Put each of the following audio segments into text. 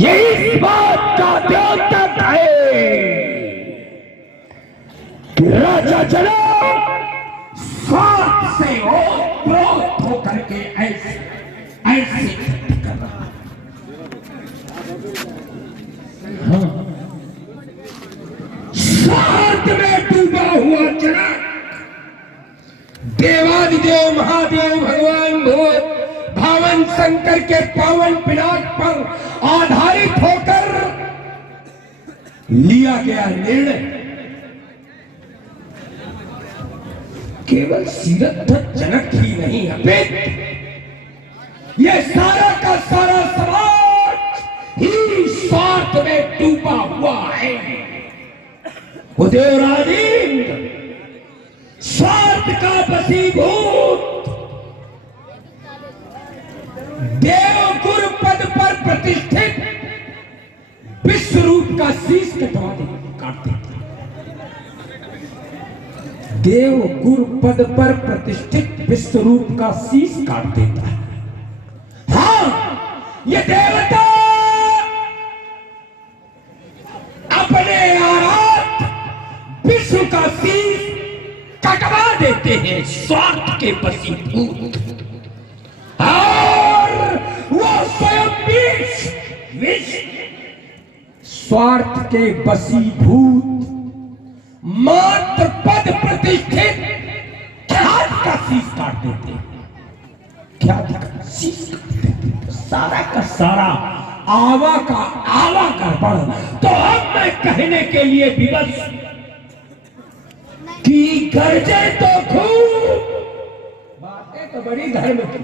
ये इस बात का द्योतक है कि राजा जनक स्वार्थ से ओतप्रोत होकर के ऐसे ऐसे कर रहा है। हाँ। स्वार्थ में डूबा हुआ जनक देवादिदेव महादेव भगवान भोले भावन शंकर के पावन पिनाक पर आधारित होकर लिया गया निर्णय केवल सिद्धथ जनक ही नहीं अपितु ये सारा का सारा समाज ही स्वार्थ में डूबा हुआ है। उदयराजेंद्र स्वार्थ का वशीभूत देवगुरु पद पर प्रतिष्ठित विश्व रूप का शीश काट देता। देव गुरु पद पर प्रतिष्ठित विश्व रूप का शीश काट देता है। हाँ, ये देवता अपने आराध विश्व का शीश कटवा देते हैं स्वार्थ के वशीभूत, और वो स्वयं विश्व स्वार्थ के वशीभूत मात्र पद प्रतिष्ठित ख्याति का शीश काट देते हैं। ख्याति का शीश काट देते हैं। सारा का सारा आवा का आवा गड़बड़। तो अब मैं कहने के लिए विवश कि गर्जे तो खूब, बातें तो बड़ी धर्म की,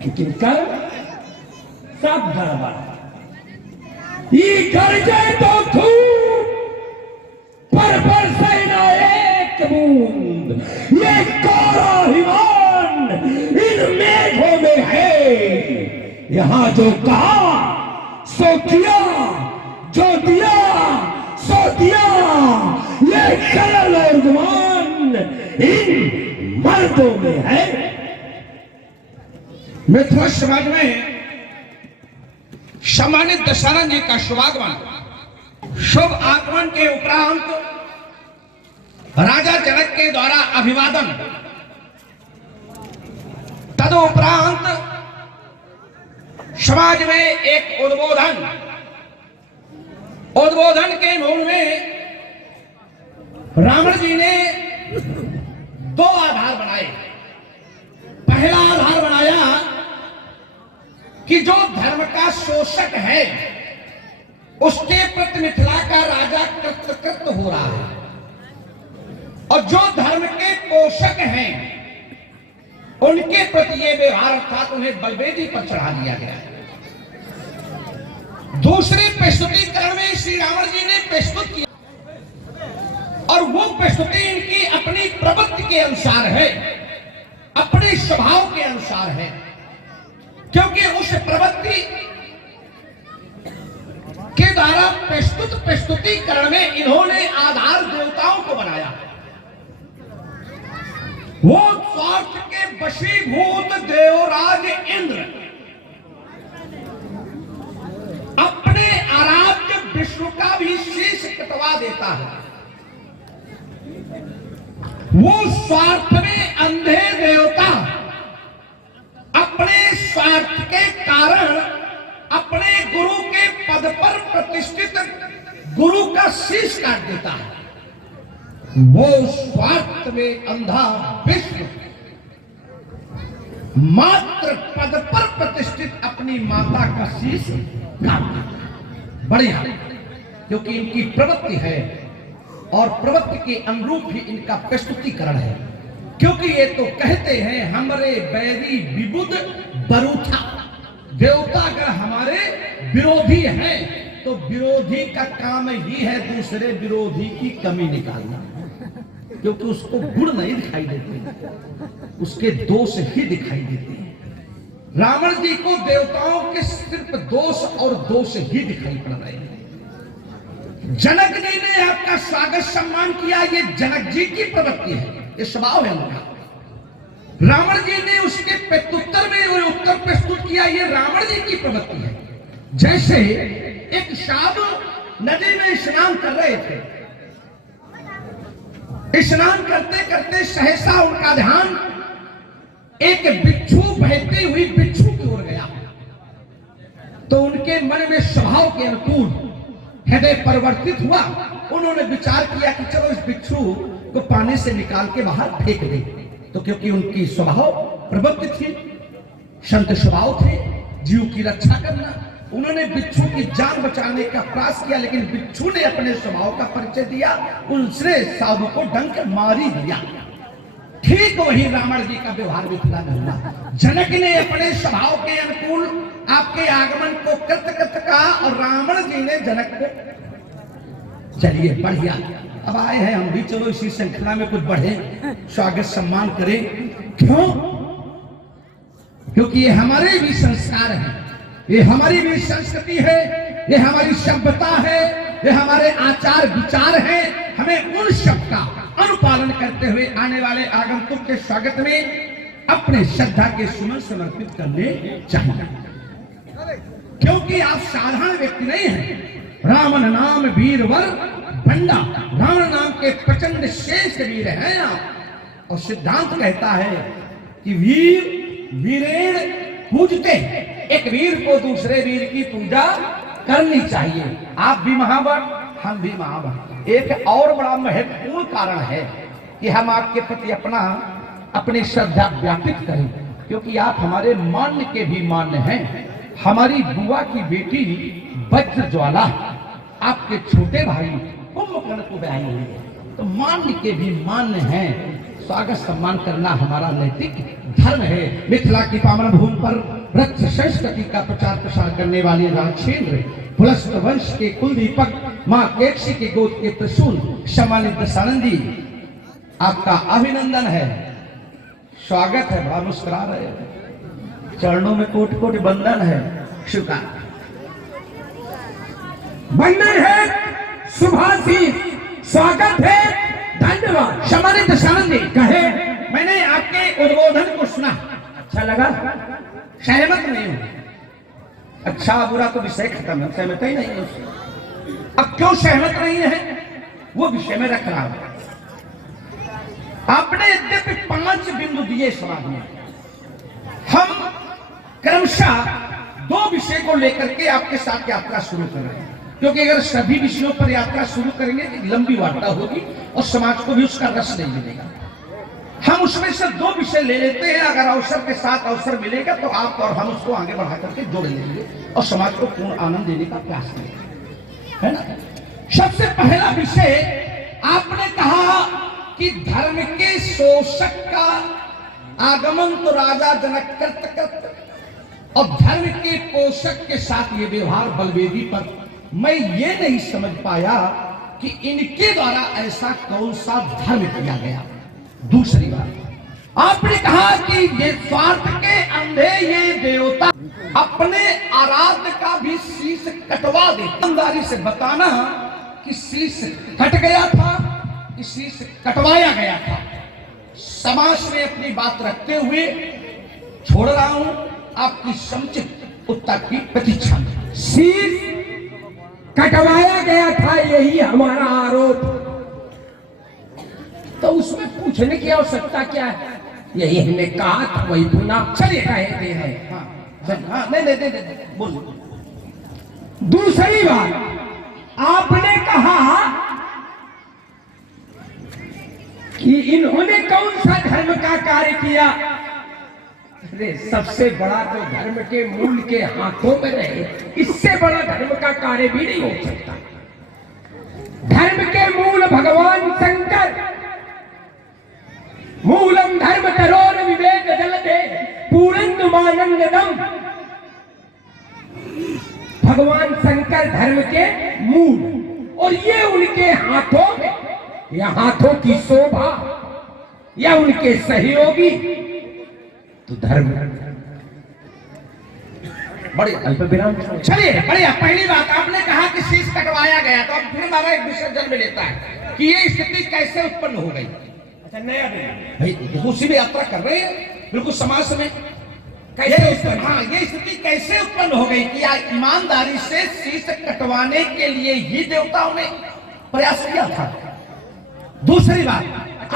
लेकिन कर सब गड़बड़। ये गर्जे तो खूब पर बरसे ना एक बूंद, ये कोरा हिमान इन मेघों में है। यहां जो कहा सो किया, जो दिया सो दिया, ये खलल और गुमान इन मर्दों में है। मिथुन समाज में सम्मानित दशरथ जी का शुभागमन, शुभ आगमन के उपरांत राजा जनक के द्वारा अभिवादन, तदुपरांत समाज में एक उद्बोधन के मूल में रावण जी ने दो आधार बनाए। पहला आधार बनाया कि जो धर्म का शोषक है उसके प्रति मिथिला का राजा कृत हो रहा है, और जो धर्म के पोषक हैं उनके प्रति ये व्यवहार अर्थात उन्हें बलवेदी पर चढ़ा दिया गया है। दूसरे प्रस्तुतिकरण में श्री रावण जी ने प्रस्तुत किया, और वो प्रस्तुति इनकी अपनी प्रवृत्ति के अनुसार है, अपने स्वभाव के अनुसार है, क्योंकि उस प्रवृत्ति के द्वारा प्रस्तुतिकरण में इन्होंने आधार देवताओं को बनाया। वो स्वार्थ के वशीभूत देवराज इंद्र अपने आराध्य विष्णु का भी शीश कटवा देता है। वो स्वार्थ में अंधे देवता अपने स्वार्थ के कारण अपने गुरु के पद पर प्रतिष्ठित गुरु का शीश काट देता है। वो स्वार्थ में अंधा विष्णु मात्र पद पर प्रतिष्ठित अपनी माता का शीश काट देता है। बढ़िया, क्योंकि इनकी प्रवृत्ति है और प्रवृत्ति के अनुरूप ही इनका प्रस्तुतिकरण है। क्योंकि ये तो कहते हैं हमरे बैरी विबुध बरूथा, देवता अगर हमारे विरोधी हैं तो विरोधी का काम ही है दूसरे विरोधी की कमी निकालना, क्योंकि उसको गुण नहीं दिखाई देते, उसके दोष ही दिखाई देते हैं। रावण जी को देवताओं के सिर्फ दोष और दोष ही दिखाई पड़ रहे हैं। जनक जी ने आपका स्वागत सम्मान किया, ये जनक जी की प्रवृत्ति है, ये स्वभाव है उनका। रावण जी ने उसके प्रत्युत्तर में वो उत्तर प्रस्तुत किया। ये रावण जी की प्रवृत्ति है। जैसे एक साधु नदी में स्नान कर रहे थे, स्नान करते करते सहसा उनका ध्यान एक बिच्छू, बहती हुई बिच्छू की ओर गया। तो उनके मन में स्वभाव के अनुकूल हृदय परिवर्तित हुआ। उन्होंने विचार किया कि चलो इस बिच्छू को पानी से निकाल के बाहर फेंक दे। तो क्योंकि उनकी स्वभाव प्रवृत्ति थी, संत स्वभाव थे, जीव की रक्षा करना, उन्होंने बिच्छू की जान बचाने का प्रयास किया। लेकिन बिच्छू ने अपने स्वभाव का परिचय दिया, उसने साधु को डंक मारी दिया। ठीक वही रावण जी का व्यवहार मिथिला में हुआ। जनक ने अपने स्वभाव के अनुकूल आपके आगमन को कृत कहा और रावण जी ने जनक को चलिए बढ़िया, अब आए हैं हम भी, चलो इसी श्रृंखला में कुछ बढ़े, स्वागत सम्मान करें। क्यों? क्योंकि ये हमारे भी संस्कार हैं, ये हमारी भी संस्कृति है, ये हमारी सभ्यता है, ये हमारे आचार विचार हैं। हमें उन सब का अनुपालन करते हुए आने वाले आगंतुक के स्वागत में अपने श्रद्धा के सुमन समर्पित करने चाहिए। क्योंकि आप साधारण व्यक्ति नहीं हैं। रावण नाम वीरवर बंडा, रावण नाम के प्रचंड श्रेष्ठ वीर हैं आप। और सिद्धांत कहता है कि वीर वीरेण पूजते, एक वीर को दूसरे वीर की पूजा करनी चाहिए। आप भी महाबल, हम भी महाबल। एक और बड़ा महत्वपूर्ण कारण है कि हम आपके प्रति अपनी श्रद्धा व्यापित करें, क्योंकि आप हमारे मान्य के भी मान्य हैं। हमारी बुआ की बेटी वज्र ज्वाला आपके छोटे भाई कुंभकर्ण को ब्याही हुई है, तो मान्य के भी मान्य हैं। स्वागत सम्मान करना हमारा नैतिक धर्म है। मिथिला की पावन भूमि पर रक्त संस्कृति का प्रचार प्रसार करने वाले राजेंद्र पुलस्त वंश के कुलदीपक मां केक्षी के गोद के त्रिशूल सम्मानित दशानंद जी, आपका अभिनंदन है, स्वागत है। बड़ा मुस्कुरा रहे हैं, चरणों में कोटि कोटि बंधन है, स्वीकार बंधन है, शुभाशीष, स्वागत है, धन्यवाद। सम्मानित दशानंद जी कहे, मैंने आपके उद्बोधन को सुना, अच्छा लगा, सहमत नहीं हूं। अच्छा बुरा तो विषय खत्म है, सहमत ही नहीं है उससे। अब क्यों सहमत नहीं है वो विषय में रख रहा हूं। आपने यद्यपि 5 बिंदु दिए समाज में, हम क्रमशः 2 विषय को लेकर के आपके साथ यात्रा शुरू कर रहे हैं। क्योंकि अगर सभी विषयों पर यात्रा शुरू करेंगे तो लंबी वार्ता होगी और समाज को भी उसका रस नहीं मिलेगा। हम उसमें से 2 विषय ले लेते हैं, अगर अवसर के साथ अवसर मिलेगा तो आप और हम उसको आगे बढ़ा करके जोड़ लेंगे और समाज को पूर्ण आनंद देने का प्रयास करेंगे, है ना। सबसे पहला विषय आपने कहा कि धर्म के शोषक का आगमन तो राजा जनक करत और धर्म के पोषक के साथ ये व्यवहार बलवेदी पर मैं ये नहीं समझ पाया कि इनके द्वारा ऐसा कौन सा धर्म किया गया। दूसरी बात आपने कहा कि ये स्वार्थ के अंधे ये देवता अपने आराध्य का भी शीश कटवा दे। ईमानदारी से बताना कि शीश कट गया था कि शीश कटवाया गया था। समाज में अपनी बात रखते हुए छोड़ रहा हूं, आपकी समुचित उत्तर की प्रतीक्षा में। शीश कटवाया गया था, यही हमारा आरोप। तो उसमें पूछने की आवश्यकता क्या है? यही हमने कहा था, वही पुनः चलिए कहते हैं। हाँ, नहीं, बोलिए। दूसरी बात आपने कहा कि इन्होंने कौन सा धर्म का कार्य किया। अरे सबसे बड़ा तो धर्म के मूल के हाथों में रहे, इससे बड़ा धर्म का कार्य भी नहीं हो सकता। धर्म के मूल भगवान शंकर, मूलम धर्म तरोर विवेक जलते पूर्णमानंदम। भगवान शंकर धर्म के मूल, और ये उनके हाथों में, या हाथों की शोभा या उनके सहयोगी, तो धर्म बड़े अल्प विराम। चलिए बढ़िया। पहली बात आपने कहा कि शीश कटवाया गया, तो अब फिर हमारा एक विषय जन्म लेता है कि ये स्थिति कैसे उत्पन्न हो गई। अच्छा नया दिन भाई देखो उसी में यात्रा कर रहे हैं बिल्कुल समाज में। कैसे उत्पन्न? हाँ, ये स्थिति कैसे उत्पन्न हो गई कि ईमानदारी से शीश कटवाने के लिए ही देवताओं ने प्रयास किया था। दूसरी बात,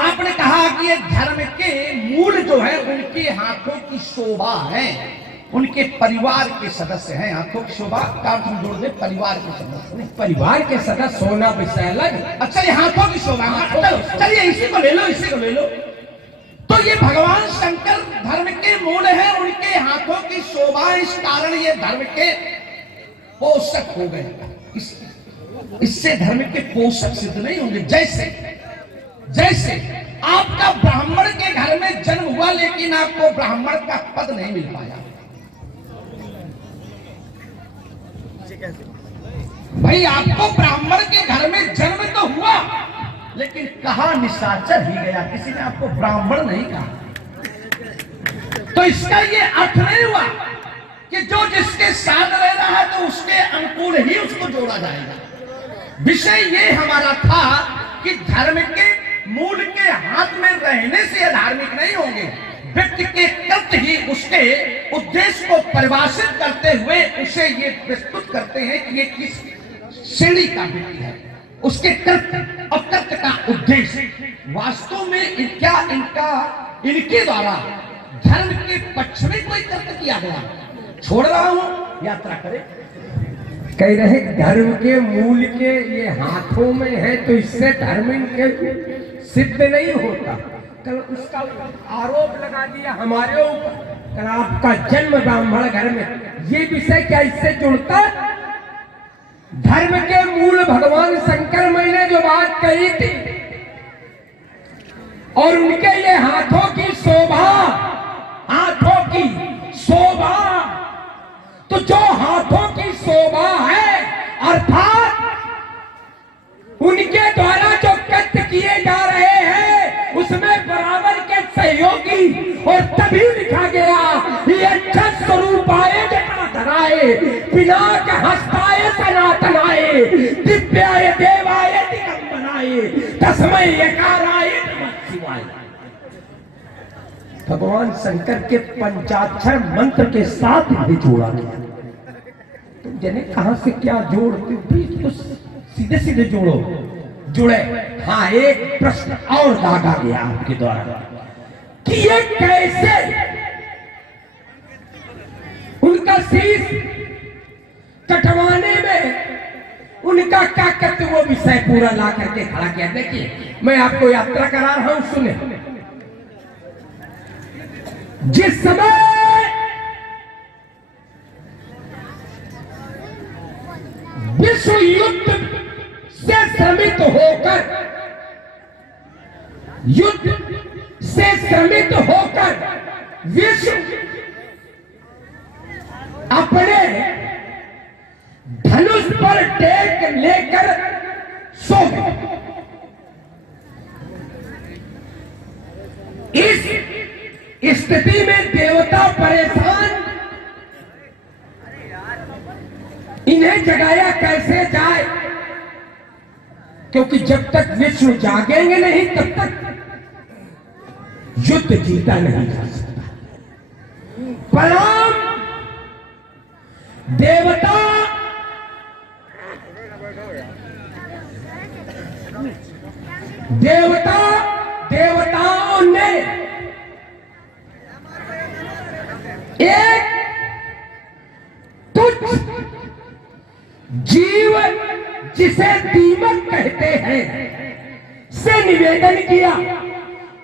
आपने कहा कि ये धर्म के मूल जो है उनके हाथों की शोभा है, उनके परिवार के सदस्य हैं। हाथों की शोभा का हम जोड़ दे परिवार के सदस्य नहीं, परिवार के सदस्य होना विषय अलग। अच्छा ये हाथों की शोभा, चलिए इसी को ले लो, इसी को ले लो। तो ये भगवान शंकर धर्म के मूल है, उनके हाथों की शोभा, इस कारण ये धर्म के पोषक हो गए। इससे धर्म के पोषक सिद्ध नहीं होंगे। जैसे आपका ब्राह्मण के घर में जन्म हुआ लेकिन आपको ब्राह्मण का पद नहीं मिल पाया। भाई आपको ब्राह्मण के घर में जन्म तो हुआ लेकिन कहा निशाचर ही गया, किसी ने आपको ब्राह्मण नहीं कहा। तो इसका ये अर्थ नहीं हुआ कि जो जिसके साथ रह रहा है तो उसके अनुकूल ही उसको जोड़ा जाएगा। विषय ये हमारा था कि धर्म के मूल के हाथ में रहने से धार्मिक नहीं होंगे। व्यक्ति के कृत्य ही उसके उद्देश्य को परिभाषित करते हुए उसे ये प्रस्तुत करते हैं कि ये किस श्रेणी का व्यक्ति है, उसके कृत्य और कृत्य का उद्देश्य। वास्तव में इनके द्वारा धर्म के पक्ष में कोई कृत्य किया गया। छोड़ रहा हूं, यात्रा करे। कह रहे धर्म के मूल के ये हाथों में है तो इससे धर्म इनके सिद्ध नहीं होता। कल उसका आरोप लगा दिया हमारे ऊपर, कल आपका जन्म ब्राह्मण घर में, ये विषय क्या इससे जुड़ता? धर्म के मूल भगवान शंकर मैंने जो बात कही थी और उनके ये हाथों की शोभा, हाथों की शोभा, तो जो हाथों की शोभा है अर्थात उनके द्वारा जो कृत्य किए जा रहे हैं उसमें बराबर के सहयोगी, और तभी लिखा गया ये स्वरूपाय जटाधराय पिनाक हस्ताय सनातनाय दिव्याय देवाय दिगंबराय तस्मै यकाराय नमः शिवाय। भगवान शंकर के पंचाक्षर मंत्र के साथ ही जोड़ा गया। तुम जने कहां से क्या जोड़ते तो सीधे सीधे जोड़ो, जुड़े। हाँ, एक प्रश्न और दागा गया आपके द्वारा कि ये कैसे उनका शीश कटवाने में उनका क्या करते, वो विषय पूरा ला करके खड़ा किया। देखिए मैं आपको यात्रा करा रहा हूं, सुने। जिस समय विश्व युद्ध से श्रमित होकर, युद्ध से श्रमित होकर विश्व अपने धनुष पर टेक लेकर सो गए। इस स्थिति में देवता परेशान, इन्हें जगाया कैसे जाए, क्योंकि जब तक विष्णु जागेंगे नहीं तब तक युद्ध जीता नहीं जा सकता। परम देवता देवताओं ने एक तुच्छ जीव जिसे दीमक कहते हैं से निवेदन किया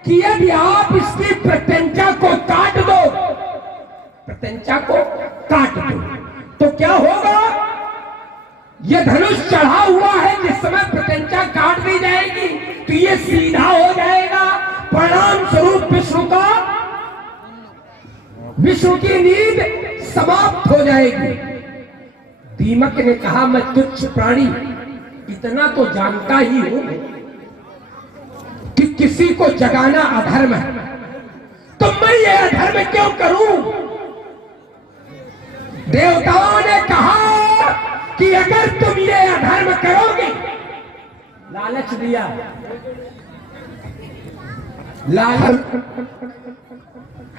कि यदि आप इसकी प्रत्यंचा को काट दो, प्रत्यंचा को काट दो तो क्या होगा? यह धनुष चढ़ा हुआ है, जिस समय प्रत्यंचा काट दी जाएगी तो ये सीधा हो जाएगा। परिणाम स्वरूप विष्णु की नींद समाप्त हो जाएगी। दीमक ने कहा मैं तुच्छ प्राणी इतना तो जानता ही हूं कि किसी को जगाना अधर्म है, तो मैं ये अधर्म क्यों करूं? देवताओं ने कहा कि अगर तुम ये अधर्म करोगे, लालच दिया, लाल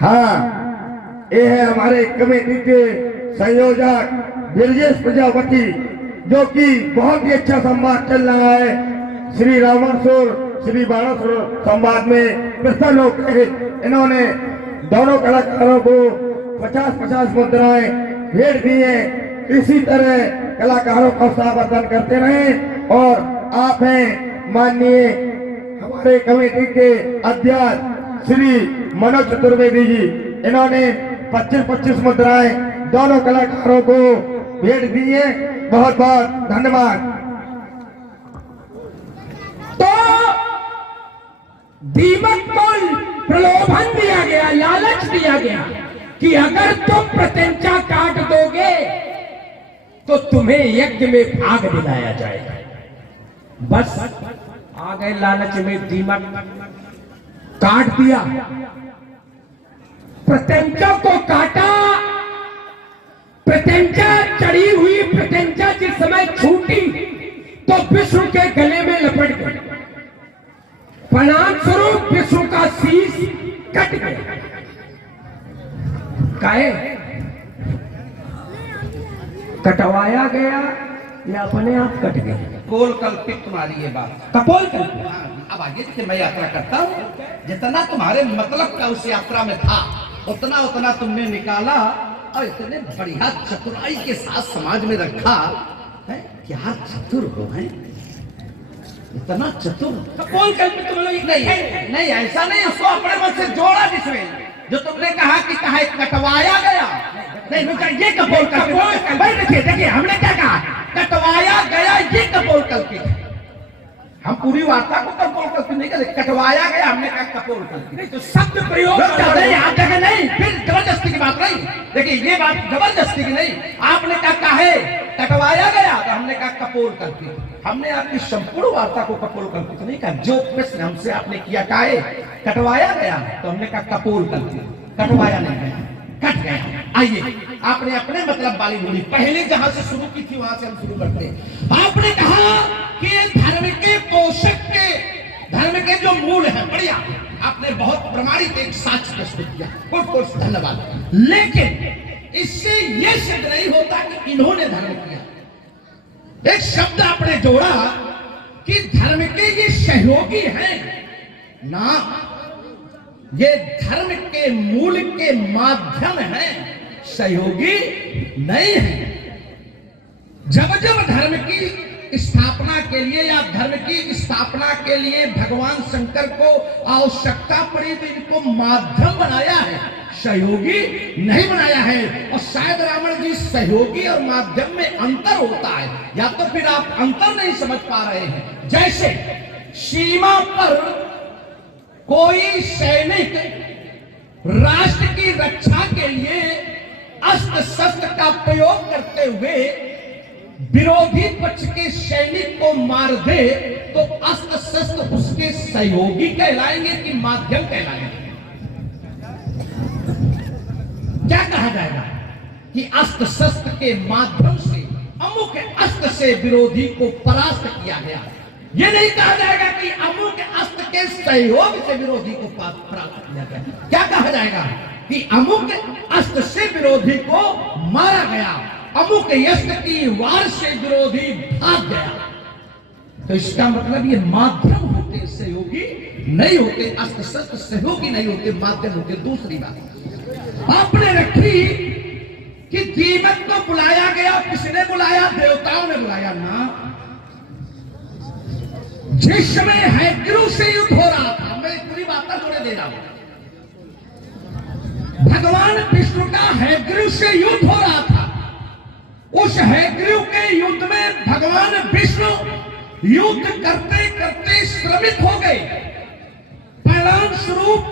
हाँ, ये है हमारे कमेटी के संयोजक ब्रजेश प्रजापति, जो कि बहुत ही अच्छा संवाद चल रहा है। श्री रावणसुर श्री बाणासुर संवाद में प्रसन्न होकर इन्होंने दोनों कलाकारों को 50-50 मुद्राएं भेंट दी हैं। इसी तरह कलाकारों का समर्थन करते रहें। और आप हैं माननीय हमारे कमेटी के अध्यक्ष श्री मनोज चतुर्वेदी जी, इन्होंने 25-25 मुद्राएं दोनों कलाकारों को भेंट दी है। बहुत बहुत धन्यवाद। तो दीमक को प्रलोभन दिया गया, लालच दिया गया कि अगर तुम प्रत्यंचा काट दोगे तो तुम्हें यज्ञ में भाग दिलाया जाएगा। बस आ गए लालच में, दीमक काट दिया, प्रत्यंचा को काटा। प्रत्यंचा चढ़ी हुई प्रत्यंचा जिस समय छूटी तो विष्णु के गले में लपट गई। परिणाम स्वरूप विष्णु का शीश कट गया। काहे कटवाया गया या अपने आप कट गया? कोल कल्पित तुम्हारी ये बात। कपोल कल्पित। अब आगे कि मैं यात्रा करता हूँ, जितना तुम्हारे मतलब का उस यात्रा में था उतना उतना तुमने निकाला और इतने बढ़िया चतुराई के साथ समाज में रखा है। क्या चतुर हो है, इतना चतुर। कपोल कल्पित तुम लोग नहीं नहीं, ऐसा नहीं, उसको अपने मन से जोड़ा जिसमें जो तुमने कहा कि कहा कटवाया गया। नहीं रुका, ये कपोल कल्पित। देखिए देखिए, हमने क्या कहा, कटवाया गया, ये कपोल कल्पित। हम पूरी वार्ता को कपोल कल्पित नहीं करें, कटवाया गया हमने कहा कपोल कल्पित। नहीं तो शब्द प्रयोग नहीं, आप जगह नहीं, फिर जबरदस्ती की बात नहीं। देखिए ये बात जबरदस्ती की नहीं, आपने कहा है कटवाया गया तो हमने कहा कपोल कल्पित। हमने आपकी संपूर्ण वार्ता को कपोल कल्पित नहीं कहा। जो प्रश्न हमसे आपने किया काहे कटवाया गया तो हमने कहा कपोल कल्पित, कटवाया नहीं गया, कट गया। आइए आपने अपने मतलब वाली बोली, पहले जहां से शुरू की थी वहां से हम शुरू करते हैं। आपने कहा कि धर्म के पोषक के, धर्म के जो मूल है, बढ़िया, आपने बहुत प्रमाणित एक साक्ष्य प्रस्तुत किया, बहुत धन्यवाद। लेकिन इससे यह सिद्ध नहीं होता कि इन्होंने धर्म किया। एक शब्द आपने जोड़ा कि धर्म के ये सहयोगी हैं ना, ये धर्म के मूल के माध्यम हैं, सहयोगी नहीं है। जब जब धर्म की स्थापना के लिए या धर्म की स्थापना के लिए भगवान शंकर को आवश्यकता पड़ी तो इनको माध्यम बनाया है, सहयोगी नहीं बनाया है। और शायद रावण जी सहयोगी और माध्यम में अंतर होता है, या तो फिर आप अंतर नहीं समझ पा रहे हैं। जैसे सीमा पर कोई सैनिक राष्ट्र की रक्षा के लिए अस्त्र शस्त्र का प्रयोग करते हुए विरोधी पक्ष के सैनिक को मार दे तो अस्त्र शस्त्र उसके सहयोगी कहलाएंगे कि माध्यम कहलाएंगे? क्या कहा जाएगा कि अस्त्र शस्त्र के माध्यम से, अमुक अस्त्र से विरोधी को परास्त किया गया। यह नहीं कहा जाएगा कि अमुक अस्त्र के सहयोग से विरोधी को परास्त किया गया। क्या कहा जाएगा कि अमुक अस्त्र से विरोधी को मारा गया, अमुक अस्त्र की वार से विरोधी भाग गया। तो इसका मतलब ये माध्यम होते, सहयोगी नहीं होते। अस्त्र शस्त्र सहयोगी नहीं होते, माध्यम होते। दूसरी बात आपने रखी कि दीमक को बुलाया गया, किसने बुलाया? देवताओं ने बुलाया ना। जिस समय हैग्रीव से युद्ध हो रहा था, मैं पूरी बात जोड़े दे रहा हूं, भगवान विष्णु का हैग्रीव से युद्ध हो रहा था। उस हैग्रीव के युद्ध में भगवान विष्णु युद्ध करते करते श्रमित हो गए। परिणाम स्वरूप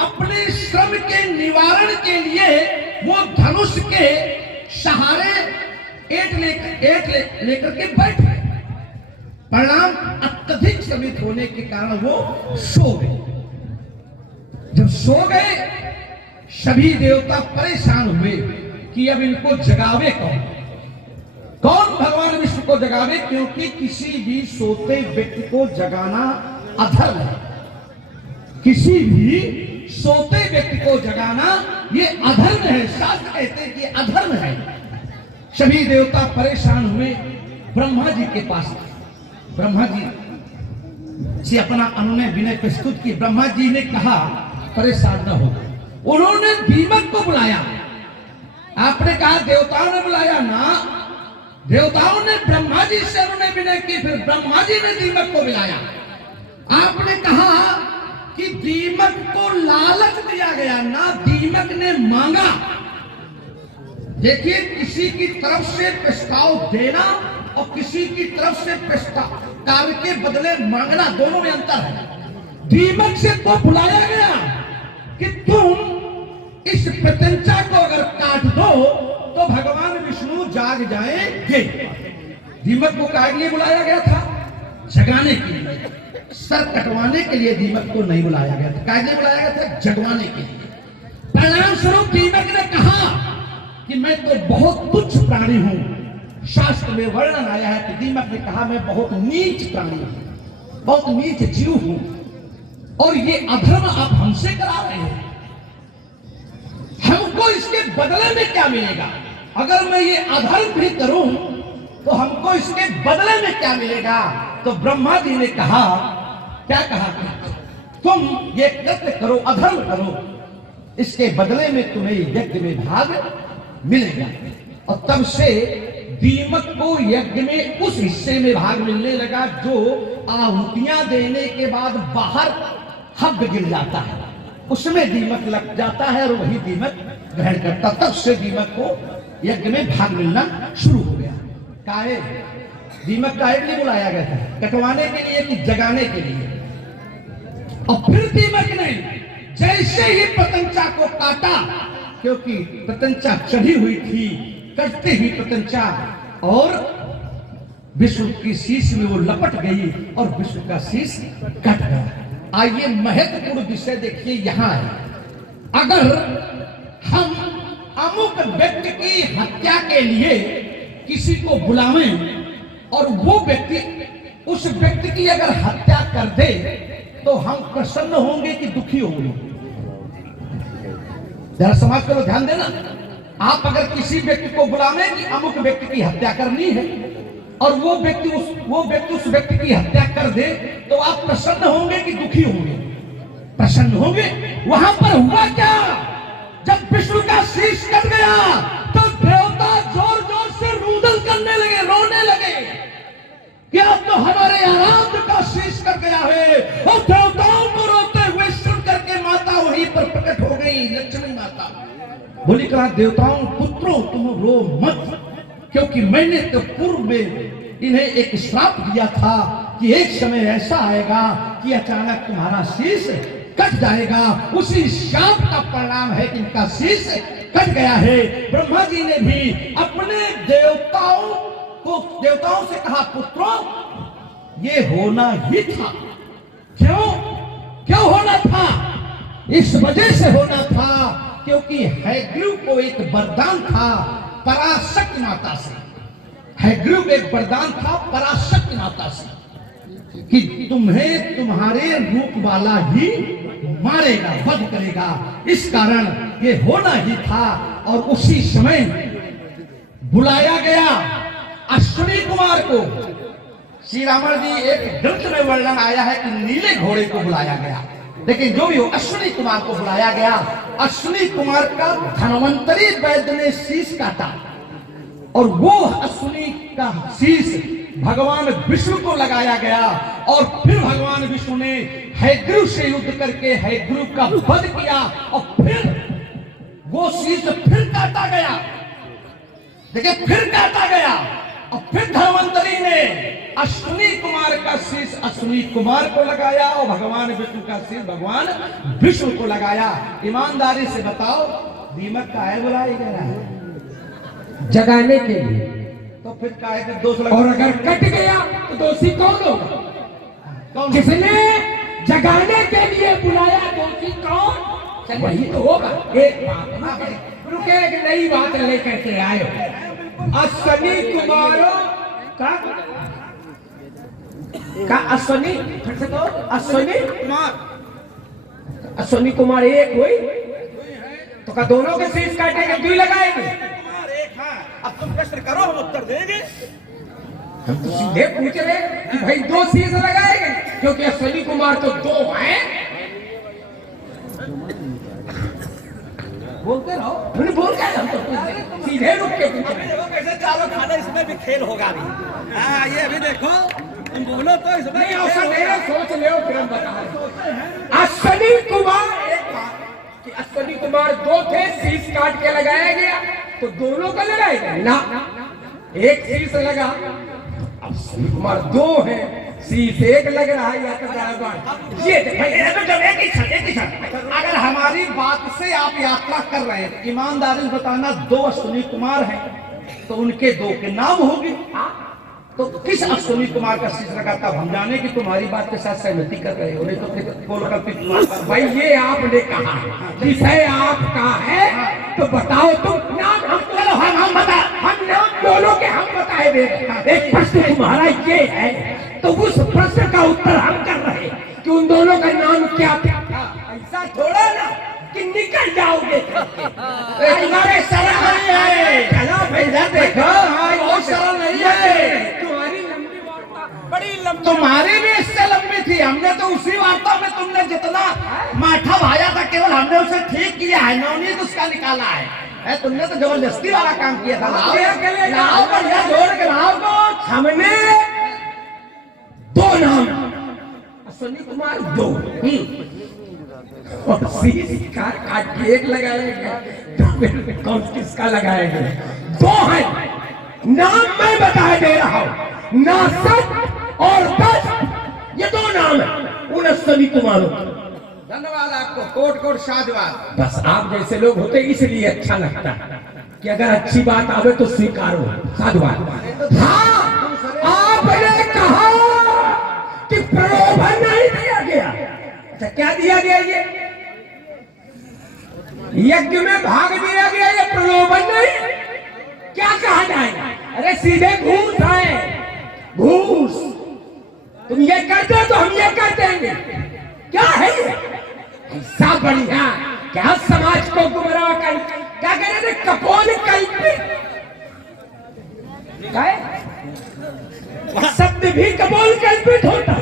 अपने श्रम के निवारण के लिए वो धनुष के सहारे एट लेकर के बैठ गए। परिणाम अत्यधिक श्रमित होने के कारण वो सो गए। जब सो गए सभी देवता परेशान हुए कि अब इनको जगावे कौन? कौन भगवान विष्णु को जगावे? क्योंकि किसी भी सोते व्यक्ति को जगाना अधर्म है। किसी भी सोते व्यक्ति को जगाना ये अधर्म है। शास्त्र कहते हैं कि अधर्म है। सभी देवता परेशान हुए, ब्रह्मा जी के पास। ब्रह्मा जी से अपना अनुनय विनय प्रस्तुत किए। ब्रह्मा जी ने कहा परेशान न हो। उन्होंने दीमक को बुलाया। आपने कहा देवताओं ने बुलाया ना, देवताओं ने ब्रह्मा जी से अनुनय विनय की, फिर ब्रह्मा जी ने दीमक को बुलाया। आपने कहा कि दीमक को लालच दिया गया ना, दीमक ने मांगा। देखिए, किसी की तरफ से प्रस्ताव देना और किसी की तरफ से प्रस्ताव कार्य के बदले मांगना, दोनों में अंतर है। दीमक से तो बुलाया गया कि तुम इस प्रत्यंचा को अगर काट दो तो भगवान विष्णु जाग जाएंगे। दीमक को काट लिए बुलाया गया था, जगाने के लिए। सर कटवाने के लिए दीमक को नहीं बुलाया गया था। काहे बुलाया गया था? जगवाने के लिए। परिणाम स्वरूप दीमक ने कहा कि मैं तो बहुत तुच्छ प्राणी हूं। शास्त्र में वर्णन आया है कि दीमक ने कहा मैं बहुत नीच प्राणी हूं, बहुत नीच जीव हूं, और ये अधर्म आप हमसे करा रहे हैं। हमको इसके बदले में क्या मिलेगा? अगर मैं ये अधर्म भी करूं तो हमको इसके बदले में क्या मिलेगा? तो ब्रह्मा जी ने कहा, क्या कहा? तुम ये कृत्य करो, अधर्म करो, इसके बदले में तुम्हें यज्ञ में भाग मिलेगा। और तब से दीमक को यज्ञ में उस हिस्से में भाग मिलने लगा जो आहुतियां देने के बाद बाहर हब गिर जाता है, उसमें दीमक लग जाता है और वही दीमक ग्रहण करता। तब से दीमक को यज्ञ में भाग मिलना शुरू हो गया। काहे? दीमक काहे के लिए बुलाया गया था? कटवाने के लिए कि जगाने के लिए? और फिर दीमक ने जैसे ही प्रत्यंचा को काटा, क्योंकि प्रत्यंचा चढ़ी हुई थी, कटते ही प्रत्यंचा और विष्णु की शीश में वो लपट गई और विष्णु का शीश कट गया। आइए महत्वपूर्ण विषय देखिए, यहां है। अगर हम अमुक व्यक्ति की हत्या के लिए किसी को बुलावें और वो व्यक्ति उस व्यक्ति की अगर हत्या कर दे तो हम प्रसन्न होंगे कि दुखी होंगे? जरा समाज को ध्यान देना। आप अगर किसी व्यक्ति को बुलावें कि अमुक व्यक्ति की हत्या करनी है और वो व्यक्ति उस व्यक्ति की हत्या कर दे तो आप प्रसन्न होंगे कि दुखी होंगे? प्रसन्न होंगे। वहां पर हुआ क्या? जब विष्णु का शीश कट गया तो देवता जोर जोर से रुदन करने लगे, रोने लगे कि अब तो हमारे आराध्य का शीश कट गया है। और देवताओं को रोते हुए सुन करके माता वहीं पर प्रकट हो गई, लक्ष्मी माता। बोली कहा, देवताओं पुत्रों तुम रो मत, क्योंकि मैंने तो पूर्व में इन्हें एक श्राप दिया था कि एक समय ऐसा आएगा कि अचानक तुम्हारा शीश कट जाएगा। उसी श्राप का परिणाम है कि इनका शीश कट गया है। ब्रह्मा जी ने भी अपने देवताओं से कहा, पुत्रों ये होना ही था। क्यों होना था? इस वजह से होना था क्योंकि हैग्रीव को एक वरदान था पराशक्ति माता से। हैग्रीव एक वरदान था पराशक्ति माता से कि तुम्हें तुम्हारे रूप वाला ही मारेगा, वध करेगा। इस कारण ये होना ही था। और उसी समय बुलाया गया अश्विनी कुमार को। श्री रावण जी एक ग्रंथ में वर्णन आया है कि नीले घोड़े को बुलाया गया, लेकिन जो भी हो अश्विनी कुमार को बुलाया गया। अश्विनी कुमार का धन्वंतरी वैद्य ने शीश काटा और वो अश्विनी का शीश भगवान विष्णु को लगाया गया। और फिर भगवान विष्णु ने हैग्रीव से युद्ध करके हैग्रीव का वध किया और फिर वो शीश फिर काटा गया। देखिए, फिर काटा गया और फिर धन्वंतरी ने अश्विनी कुमार का शीश अश्विनी कुमार को लगाया और भगवान विष्णु का शीश भगवान विष्णु को लगाया। ईमानदारी से बताओ, दीमक काहे बुलाई गया है? जगाने के लिए। तो फिर काहे का दोष लगा? और अगर कट गया तो दोषी कौन होगा? कौन? जिसने जगाने के लिए बुलाया, दोषी कौन? वही तो होगा। एक बात रुके, एक नई बात लेकर के आयो। अश्विनी कुमारों का अश्विनी, अश्विनी कुमार अश्विनी कुमार एक हुई तो का दोनों के शीश काटेंगे, दुई लगाएंगे। अब तुम प्रश्न करो, हम उत्तर देंगे। हम तो सीधे पूछ रहे कि भाई दो शीश लगाएंगे, क्योंकि अश्विनी कुमार तो दो हैं। बोलते रहो। मैंने बोल क्या, हम तो सीधे रुक के पूछ रहे हैं। देखो कैसे चारों खाना, इसमें भी खेल होगा अभी। हाँ, ये अभी देखो, तुम बोलो तो इसमें नहीं, खेल अवसर दे रहे, होगा। सोच ले फिर हम बता रहे हैं। अश्विनी कुमार, एक बात कि अश्विनी कुमार दो थे, शीश काट के लगाया गया तो दोनों का लगाया गया ना, एक शीश लगा। अब अश्विनी कुमार दो है, शीश एक लग रहा है, या तो बराबर। ये तो जब एक ही क्षण, अगर हमारी बात से आप यात्रा कर रहे हैं, ईमानदारी से बताना, दो अश्विनी कुमार हैं तो उनके दो के नाम होंगे। तो किस अश्विनी कुमार का शीश लगा, तब हम जाने कि तुम्हारी बात के साथ सहमति कर रहे हो, नहीं तो फिर बोल कर भाई ये आपने कहा, विषय आपका है तो बताओ तुम नाम। हम चलो हम बता, हम नाम बोलो के हम बताए दे। एक प्रश्न तुम्हारा ये है तो उस प्रश्न का उत्तर हम कर रहे कि उन दोनों का नाम क्या था। ऐसा थोड़ा ना कि निकल जाओगे। तुम्हारे सरल नहीं है। चला भाई देखो, हाँ, बहुत सरल नहीं है। तुम्हारी लंबी वार्ता बड़ी लंबी। तुम्हारी भी इससे लंबी थी। हमने तो उसी वार्ता में तुमने जितना माठा भाया था, केवल हमने उसे ठीक किया है, नवनीत उसका निकाला है। तुमने तो जबरदस्ती वाला काम किया था। लाओ बढ़िया जोड़ के लाओ कुछ। हमने दो नाम, अश्विनी कुमार दो, और शीश काट के एक लगाएंगे तो फिर कौन किसका लगाएंगे। दो है नाम, मैं बता दे रहा हूं, नासक और दस्त, ये दो नाम है उन अश्विनी कुमारों के। धन्यवाद आपको, कोट कोट साधुवाद। बस आप जैसे लोग होते इसलिए अच्छा लगता है कि अगर अच्छी बात आवे तो स्वीकारो, साधुवाद। हाँ, आपने कहा कि प्रलोभन नहीं दिया गया। अच्छा, क्या दिया गया? ये यज्ञ में भाग दिया गया, ये प्रलोभन नहीं। क्या कहा जाए? अरे सीधे घूस है, घूस। तुम ये करते हो तो हम ये कर देंगे। क्या है ये? ऐसा बढ़िया क्या समाज को गुमराह कर, क्या कह रहे थे, कपोल कल्पित। शब्द भी कपोल कल्पित होता।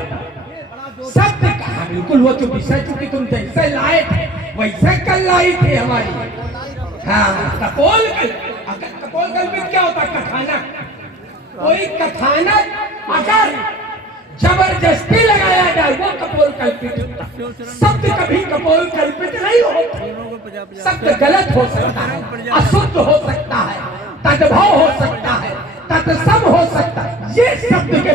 शब्द कहा बिल्कुल वो तो विषय चूंकि तुम जैसे लाए थे वैसे कल लाई थी हमारी। हाँ, कपोल कल्पित। कपोल कल्पित क्या होता? कथानक। कोई कथानक अगर जबरदस्ती लगाया जाए वो कपोल कल्पित होता। शब्द कभी कपोल कल्पित नहीं होता। शब्द गलत हो सकता है, अशुद्ध हो सकता है, तद्भव हो सकता है, तत्सम हो सकता है। ये शब्द के